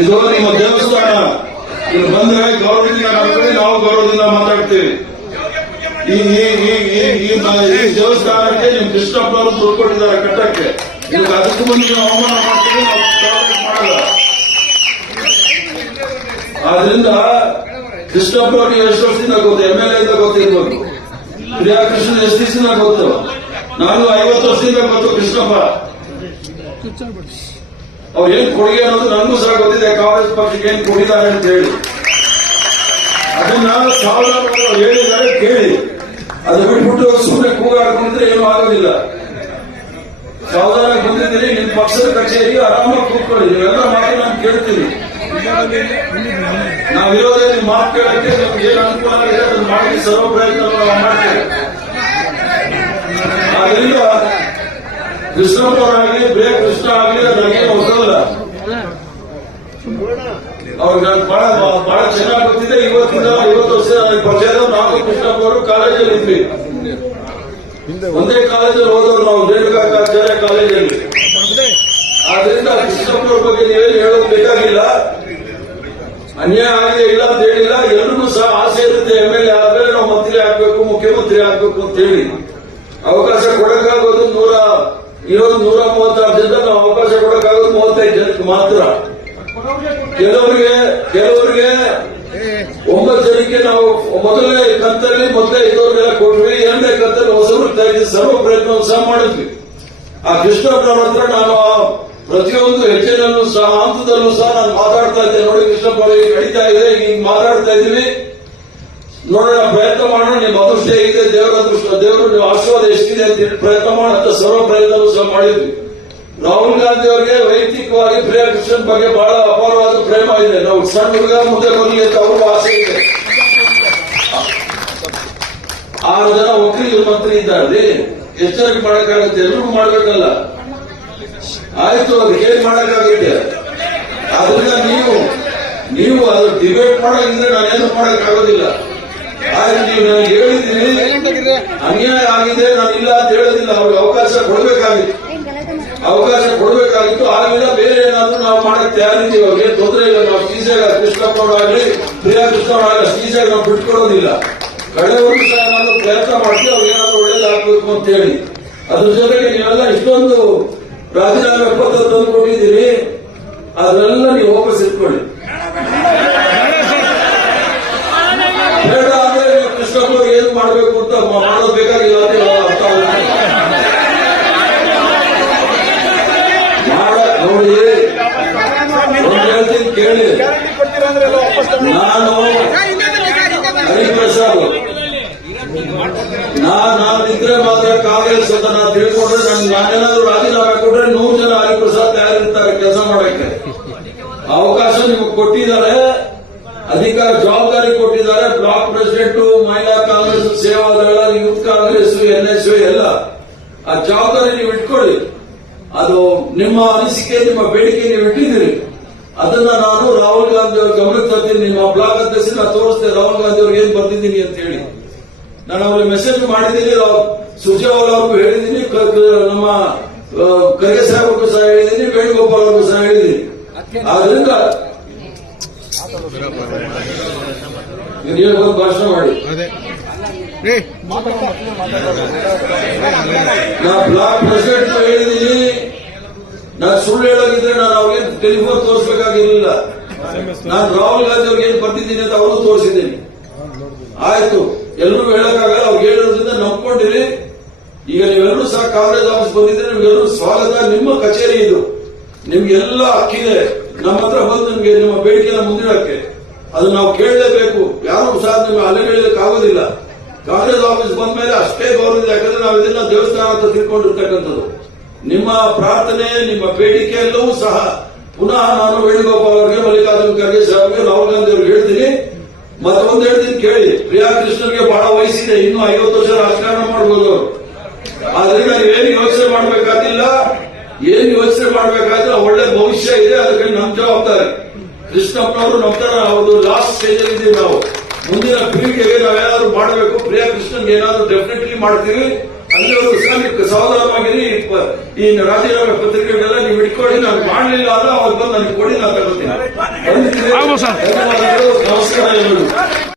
ಇದು ನಿಮ್ಮ ದೇವಸ್ಥಾನ. ಇಲ್ಲಿ ಬಂದ್ರೆ ಗೌರವದಿಂದ ನಾವು ಗೌರವದಿಂದ ಮಾತಾಡ್ತೀವಿ. ಈ ದೇವಸ್ಥಾನಕ್ಕೆ ನಿಮ್ ಕೃಷ್ಣಪ್ಪ ಅವರು ದುಡ್ಡು ಕೊಟ್ಟಿದ್ದಾರೆ ಕಟ್ಟಕ್ಕೆ. ಈಗ ಅದಕ್ಕೂ ಮುಂದೆ ನೀವು ಅವಮಾನ ಮಾಡ್ತೀವಿ, ಮಾಡಲ್ಲ. ಆದ್ರಿಂದ ಕೃಷ್ಣಪ್ಪ ಅವ್ರಿಗೆ ಎಷ್ಟು ವರ್ಷದಿಂದ ಗೊತ್ತು, MLA ಇಂದ ಗೊತ್ತಿರ್ಬೋದು. ಪ್ರಿಯಾಕೃಷ್ಣ ಎಷ್ಟು ದಿವಸದಿಂದ ಗೊತ್ತು, ನಾನು 50 ವರ್ಷದಿಂದ ಗೊತ್ತು ಕೃಷ್ಣಪ್ಪ. ಅವ್ರು ಏನ್ ಕೊಡುಗೆ ಅನ್ನೋದು ನನಗೂ ಸಹ ಗೊತ್ತಿದೆ, ಕಾಂಗ್ರೆಸ್ ಪಕ್ಷಕ್ಕೆ ಏನ್ ಕೊಟ್ಟಿದ್ದಾರೆ ಅಂತ ಹೇಳಿ. ಅದನ್ನ ಸಾವಿರಾರು ಹೇಳಿದ್ದಾರೆ, ಕೇಳಿ. ಅದು ಬಿಟ್ಬಿಟ್ಟು ಸುಮ್ಮನೆ ಕೂಗಾಡ್ಕೊಂಡಿದ್ರೆ ಏನೂ ಆಗೋದಿಲ್ಲ. ಸಾವಧಾನ ಬಂದಿದ್ದೀರಿ, ನಿಮ್ ಪಕ್ಷದ ಕಚೇರಿ ಆರಾಮಾಗಿ ಕೂತ್ಕೊಳ್ಳಿ. ನೀವೆಲ್ಲ ಮಾತು ನಾನು ಕೇಳ್ತೀನಿ. ನಾವಿರೋದೇ ಮಾತು ಕೇಳಕ್ಕೆ ನಮ್ಗೆ ಏನ್ ಅನುಕೂಲ ಇದೆ ಅದನ್ನು ಮಾಡಿ ಸರ್ವ ಪ್ರಯತ್ನ ಮಾಡ್ತೇವೆ. ಆದ್ರಿಂದ ಕೃಷ್ಣಪ್ಪರಾಗಲಿ ಬೇ ಕೃಷ್ಣ ಆಗಲಿ ನನಗೆ ಹೊಸದಲ್ಲ. ಅವ್ರಿಗೆ ಬಹಳ ಚೆನ್ನಾಗಿ ಗೊತ್ತಿದೆ. 50 ವರ್ಷ ಪರಿಚಯ. ನಾವು ಕೃಷ್ಣಪ್ಪ ಅವರು ಕಾಲೇಜಲ್ಲಿ ಇದ್ವಿ, ಒಂದೇ ಕಾಲೇಜಲ್ಲಿ ಹೋದವ್ರು ನಾವು, ರೇಣುಕಾಚಾರ್ಯ ಕಾಲೇಜಲ್ಲಿ. ಆದ್ರಿಂದ ಕೃಷ್ಣಪ್ಪರ ಬಗ್ಗೆ ನೀವೇನು ಹೇಳೋದು ಬೇಕಾಗಿಲ್ಲ. ಅನ್ಯಾಯ ಆಗಿದೆ ಇಲ್ಲ ಅಂತ ಹೇಳಿಲ್ಲ. ಎಲ್ರಿಗೂ ಸಹ ಆಸೆ ಇರುತ್ತೆ, MLA ಆದ್ಮೇಲೆ ನಾವು ಮಂತ್ರಿ ಆಗ್ಬೇಕು, ಮುಖ್ಯಮಂತ್ರಿ ಆಗ್ಬೇಕು ಅಂತ ಹೇಳಿ. ಅವಕಾಶ ಕೊಡಕ್ಕಾಗೋದು 136 ಜನ, ನಾವು ಅವಕಾಶ ಕೊಡಕ್ಕಾಗೋದು 35 ಜನಕ್ಕೆ ಮಾತ್ರ. ಕೆಲವರಿಗೆ 9 ಜನಕ್ಕೆ ನಾವು ಮೊದಲನೇ ಕಂತಲ್ಲಿ ಇದ್ದವ್ರಿಗೆಲ್ಲ ಕೊಟ್ವಿ. 2ನೇ ಕಂತಲ್ಲಿ ಹೊಸಬ್ರು ತೆಗೆದು ಸರ್ವ ಪ್ರಯತ್ನವನ್ನು ಸಹ ಮಾಡಿದ್ವಿ. ಆ ಕೃಷ್ಣಪ್ಪನವ್ರ ಹತ್ರ ನಾನು ಪ್ರತಿಯೊಂದು ಹೆಜ್ಜೆನಲ್ಲೂ ಸಹ ಹಂತದಲ್ಲೂ ಸಹ ನಾನು ಮಾತಾಡ್ತಾ ಇದ್ದೆ. ನೋಡಿ ಕೃಷ್ಣಪ್ಪ ನಡೀತಾ ಇದೆ, ಈಗ ಮಾತಾಡ್ತಾ ಇದ್ದೀವಿ, ನೋಡೋಣ, ಪ್ರಯತ್ನ ಮಾಡೋಣ. ನಿಮ್ಮ ಅದೃಷ್ಟ ಹೇಗಿದೆ, ದೇವರ ಅದೃಷ್ಟ, ದೇವರು ನೀವು ಆಶೀರ್ವಾದ ಎಷ್ಟಿದೆ ಅಂತ ಹೇಳಿ ಪ್ರಯತ್ನ ಮಾಡಂತ ಸರ್ವ ಪ್ರಯತ್ನವೂ ಸಹ ಮಾಡಿದ್ವಿ. ರಾಹುಲ್ ಗಾಂಧಿ ಅವರಿಗೆ ವೈಯಕ್ತಿಕವಾಗಿ ಪ್ರಿಯಾಕೃಷ್ಣನ್ ಬಗ್ಗೆ ಬಹಳ ಅಪಾರವಾದ ಪ್ರೇಮ ಇದೆ. ನಾವು ಸಣ್ಣ ಹುಡುಗ ಮುಂದೆ ಬರಲಿ ಅಂತ ಅವ್ರಿಗೂ ಆಸೆ ಇದೆ. 6 ಜನ ವಕೀಲರು ಮಂತ್ರಿ ಇದ್ದಾರೆ. ಎಷ್ಟು ಜನಕ್ಕೆ ಮಾಡಕ್ಕಾಗುತ್ತೆ? ಎಲ್ರಿಗೂ ಮಾಡ್ಬೇಕಲ್ಲ. ಆಯ್ತು, ಅದಕ್ಕೆ ಏನ್ ಮಾಡಕ್ಕಾಗುತ್ತೆ? ಆದ್ರಿಂದ ನೀವು ಅದು ಡಿಬೇಟ್ ಮಾಡೋದಿದ್ರೆ ನಾನೇನು ಮಾಡಕ್ಕಾಗೋದಿಲ್ಲ. ಆದ್ರೆ ನೀವು ನನಗೆ ಹೇಳಿದ್ದೀನಿ, ಅನ್ಯಾಯ ಆಗಿದೆ, ನಾನು ಇಲ್ಲ ಅಂತ ಹೇಳೋದಿಲ್ಲ. ಅವ್ರಿಗೆ ಅವಕಾಶ ಕೊಡಬೇಕಾಗಿತ್ತು. ಆಗಿಲ್ಲ, ಬೇರೆ ಏನಾದ್ರೂ ನಾವು ಮಾಡಕ್ ತಯಾರಿದ್ದೀವಿ. ಅವ್ರಿಗೆ ತೊಂದರೆ ಇಲ್ಲ. ನಾವು ಈಸಿಯಾಗ ಕೃಷ್ಣಪ್ಪ ಅವರಾಗಲಿ ಪ್ರಿಯಾಕೃಷ್ಣ ಅವರಾಗಲಿ ಈಸಿಯಾಗಿ ನಾವು ಬಿಟ್ಕೊಡೋದಿಲ್ಲ. ಕಡೆವರೆಗೂ ಸಹ ನಾನು ಪ್ರಯತ್ನ ಮಾಡ್ತೀವಿ, ಅವ್ರಿಗೆ ಏನಾದ್ರು ಒಳ್ಳೇದಾಗಬೇಕು ಅಂತ ಹೇಳಿ. ಅದ್ರ ಜೊತೆಗೆ ನೀವೆಲ್ಲ ಇಷ್ಟೊಂದು ರಾಜೀನಾಮೆ ಪತ್ರ ತಂದು ಕೊಟ್ಟಿದ್ದೀರಿ, ಅದನ್ನೆಲ್ಲ ನೀವು ವಾಪಸ್ ಇಟ್ಕೊಳ್ಳಿ. ಬೇಡ ಅಂದ್ರೆ ನೀವು ಕೃಷ್ಣಪ್ಪ ಏನು ಮಾಡಬೇಕು ಅಂತ ಮಾಡೋದು ಬೇಕಾಗಿಲ್ಲ ಅಂತ ನೋಡಿ. ಹೇಳ್ತೀನಿ ಕೇಳಿ. ನಾನು ಹರಿಪ್ರಸಾದ್, ನಾನಿದ್ರೆ ಮಾತ್ರ ಕಾಂಗ್ರೆಸ್ ಅಂತ ನಾನು ತಿಳ್ಕೊಂಡ್ರೆ, ನಾನೇನಾದ್ರೂ ರಾಜೀನಾಮೆ ಕೊಟ್ರೆ 100 ಜನ ಹರಿಪ್ರಸಾದ್ ತಯಾರಿರ್ತಾರೆ ಕೆಲಸ ಮಾಡಕ್ಕೆ. ಅವಕಾಶ ನಿಮಗೆ ಕೊಟ್ಟಿದ್ದಾರೆ, ಅಧಿಕಾರ ಜವಾಬ್ದಾರಿ ಕೊಟ್ಟಿದ್ದಾರೆ. ಬ್ಲಾಕ್ ಪ್ರೆಸಿಡೆಂಟ್, ಮಹಿಳಾ ಕಾಂಗ್ರೆಸ್, ಸೇವಾದಳ, ಯೂತ್ ಕಾಂಗ್ರೆಸ್, NSU ಎಲ್ಲ ಆ ಜವಾಬ್ದಾರಿ ನೀವು ಇಟ್ಕೊಳ್ಳಿ. ಅದು ನಿಮ್ಮ ಅನಿಸಿಕೆ, ನಿಮ್ಮ ಬೇಡಿಕೆ ನೀವು ಇಟ್ಟಿದ್ದೀರಿ. ಅದನ್ನ ನಾನು ರಾಹುಲ್ ಗಾಂಧಿ ಅವ್ರ ಗಮನಕ್ಕೆ ತರ್ತೀನಿ. ನಿಮ್ಮ ಬ್ಲಾಕ್ ಅಧ್ಯಕ್ಷ ನಾನು ತೋರಿಸ್ತೇನೆ ರಾಹುಲ್ ಗಾಂಧಿ ಅವ್ರಿಗೆ ಏನ್ ಬರ್ತಿದ್ದೀನಿ ಅಂತ ಹೇಳಿ. ನಾನು ಅವ್ರಿಗೆ ಮೆಸೇಜ್ ಮಾಡಿದ್ದೀನಿ, ಸುರ್ಜೇವಾಲಾ ಅವ್ರಿಗೂ ಹೇಳಿದ್ದೀನಿ, ನಮ್ಮ ಖರ್ಗೆ ಸಾಹೇಬ್ರಿಗೂ ಸಹ ಹೇಳಿದ್ದೀನಿ, ವೇಣುಗೋಪಾಲ್ ಅವ್ರಿಗೂ ಸಹ ಹೇಳಿದ್ದೀನಿ. ಆದ್ರಿಂದ ನೀವು ಭಾಷಣ ಮಾಡಿ. ನಾ ಬ್ಲಾಕ್ ಪ್ರೆಸಿಡೆಂಟ್ ಹೇಳಿದ್ದೀನಿ. ನಾನು ಸುಳ್ಳು ಹೇಳೋಗಿದ್ರೆ ನಾನು ಅವ್ರಿಗೆ ಟೆಲಿಫೋನ್ ತೋರಿಸಬೇಕಾಗಿರಲಿಲ್ಲ. ನಾನು ರಾಹುಲ್ ಗಾಂಧಿ ಅವ್ರಿಗೆ ಏನ್ ಬರ್ತಿದ್ದೀನಿ ಅಂತ ಅವರು ತೋರಿಸಿದ್ದೀನಿ. ಆಯ್ತು, ಎಲ್ಲರೂ ಹೇಳಕ್ಕಾಗಲ್ಲ. ಅವ್ರಿಗೆ ಹೇಳೋದ್ರಿಂದ ನಂಬ್ಕೊಂಡಿರಿ. ಈಗ ನೀವೆಲ್ಲರೂ ಸಹ ಕಾಂಗ್ರೆಸ್ ಆಫೀಸ್ ಬಂದಿದ್ರೆ ನಿಮ್ಗೆಲ್ಲರೂ ಸ್ವಾಗತ. ನಿಮ್ಮ ಕಚೇರಿ ಇದು, ನಿಮ್ಗೆಲ್ಲ ಹಕ್ಕಿದೆ. ನಮ್ಮ ಹತ್ರ ಬಂದು ನಿಮ್ಗೆ ನಿಮ್ಮ ಬೇಡಿಕೆನ ಮುಂದಿಡಕ್ಕೆ ಅದು ನಾವು ಕೇಳಲೇಬೇಕು. ಯಾರು ಸಹ ನಿಮ್ಗೆ ಅಲೆಗಳಿಲಿಕ್ಕೆ ಆಗೋದಿಲ್ಲ. ಕಾಂಗ್ರೆಸ್ ಆಫೀಸ್ ಬಂದ ಮೇಲೆ ಅಷ್ಟೇ ಗೌರವ ಇದೆ. ಯಾಕಂದ್ರೆ ನಾವು ಇದನ್ನ ದೇವಸ್ಥಾನ ಅಂತ ತಿಳ್ಕೊಂಡಿರ್ತಕ್ಕಂಥದ್ದು. ನಿಮ್ಮ ಪ್ರಾರ್ಥನೆ, ನಿಮ್ಮ ಬೇಡಿಕೆ ಎಲ್ಲವೂ ಸಹ ಪುನಃ ನಾನು ವೇಣುಗೋಪಾಲ್ ಅವರಿಗೆ, ಮಲ್ಲಿಕಾರ್ಜುನ್ ಖರ್ಗೆ ಸಾಹೇಬ್ಗೆ, ರಾಹುಲ್ ಗಾಂಧಿ ಅವ್ರಿಗೆ ಹೇಳ್ತೀನಿ. ಮತ್ತೊಂದು ಹೇಳ್ತೀನಿ ಕೇಳಿ. ಪ್ರಿಯಾಕೃಷ್ಣನ್ಗೆ ಬಹಳ ವಯಸ್ಸಿದೆ, ಇನ್ನೂ 50 ವರ್ಷ ರಾಜಕಾರಣ ಮಾಡಬಹುದು ಅವರು. ಆದ್ರಿಂದ ನೀವೇನು ಯೋಚನೆ ಮಾಡಬೇಕಾಗಿಲ್ಲ. ಏನ್ ಯೋಚನೆ ಮಾಡಬೇಕಾದ್ರೆ ಒಳ್ಳೆ ಭವಿಷ್ಯ ಇದೆ. ಅದಕ್ಕೆ ನಮ್ ಜವಾಬ್ದಾರಿ. ಕೃಷ್ಣಪ್ಪನವರು ನಮ್ಮ ತರ ಅವ್ರದ್ದು ಲಾಸ್ಟ್ ಸ್ಟೇಜ್ ಅಲ್ಲಿ ಇದ್ದೀವಿ ನಾವು. ಮುಂದಿನ ಪೀಳಿಗೆಗೆ ನಾವೇನಾದ್ರೂ ಮಾಡಬೇಕು. ಪ್ರಿಯಾಕೃಷ್ಣನ್ಗೆ ಏನಾದ್ರೂ ಡೆಫಿನೆಟ್ಲಿ ಮಾಡ್ತೀವಿ. ಅಲ್ಲಿವರೆಗೂ ಸಹ ನೀವು ಸಾವಧಾನವಾಗಿರಿ. ಈ ರಾಜೀನಾಮೆ ಪತ್ರಿಕೆಗಳೆಲ್ಲ ನೀವು ಇಟ್ಕೊಳ್ಳಿ. ನಾನು ಮಾಡಲಿಲ್ಲ ಅಂದ್ರೆ ಅವ್ರು ಬಂದು ನನಗೆ ಕೊಡಿ, ನಾನು ತಗೋತೀನಿ. ಧನ್ಯವಾದಗಳು. ನಮಸ್ಕಾರ ಎಲ್ಲರಿಗೂ.